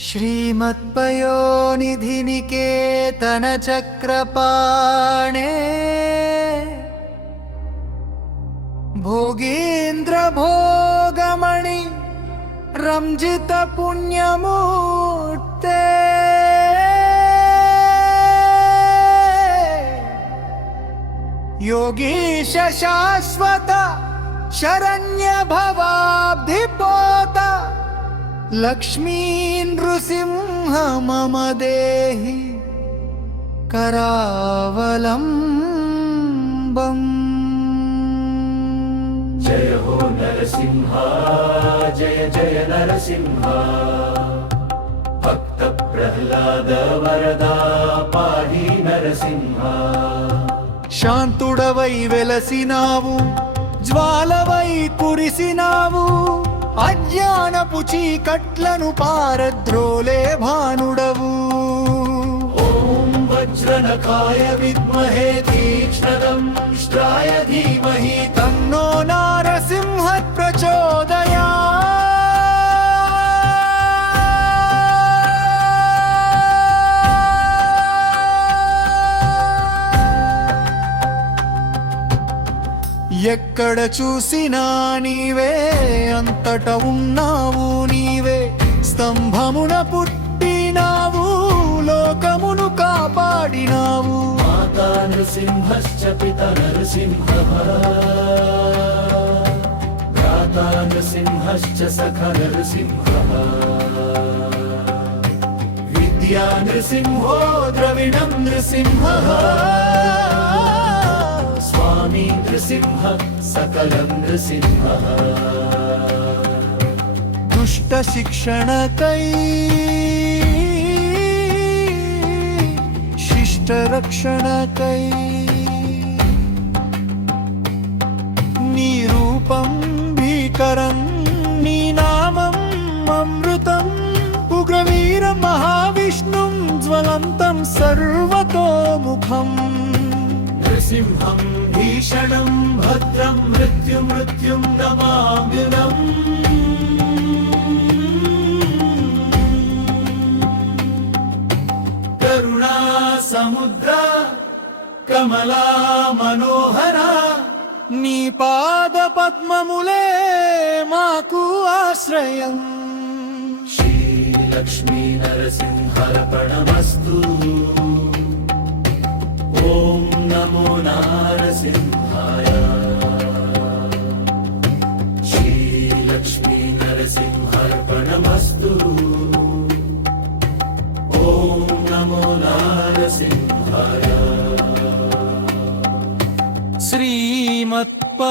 श्रीमत्पयोनिधि निकेतन चक्रपाणे भोगेन्द्र भोगमणि रंजित पुण्यमूर्ते योगीश शाश्वत शरण्य भवाब्धिपोत लक्ष्मी नृसिंह मम देहि करावलम्बम्। जय हो नरसिंह जय जय नरसिंह भक्त प्रह्लाद वरदा पाहि नरसिंह। శాంతుడవై వెలసినావు జ్వాలవై కురిసినావు అజ్ఞానపు చీకట్లను పారద్రోలే భానుడవు। ఓం వజ్రనఖాయ విద్మహే తీక్ష్ణదంష్ట్రాయ ధీమహి తన్నో నారసింహ ప్రచోదయాత్। ఎక్కడ చూసినా నీవే అంతట ఉన్నావు నీవే స్తంభమున పుట్టినావు లోకమును కాపాడినావు। మాతా నృసింహశ్చ పితా నరసింహః భ్రాతా నృసింహశ్చ సఖా నరసింహః విద్యా నృసింహో ద్రవిణం నృసింహః स्वामी नृसिंह सकलं नृसिंहः। दुष्ट शिक्षणकै शिष्ट रक्षणकै नी रूपं भीकरं नी नामं अमृतं उग्रवीर महाविष्णुं ज्वलन्तं सर्वतोमुखम्। नृसिंहं भीषणं भद्रं मृत्युं नमाम्युनम्। करुणा समुद्र कमला मनोहरा నీ పాద పద్మములే మాకు ఆశ్రయం। श्रीलक्ष्मी नरसिंहार्पणमस्तु। ॐ नमो नारसिंहाय। श्रीलक्ष्मी नरसिंहार्पणमस्तु। ॐ नमो नारसिंहाय। श्रीमत्पयोनिधि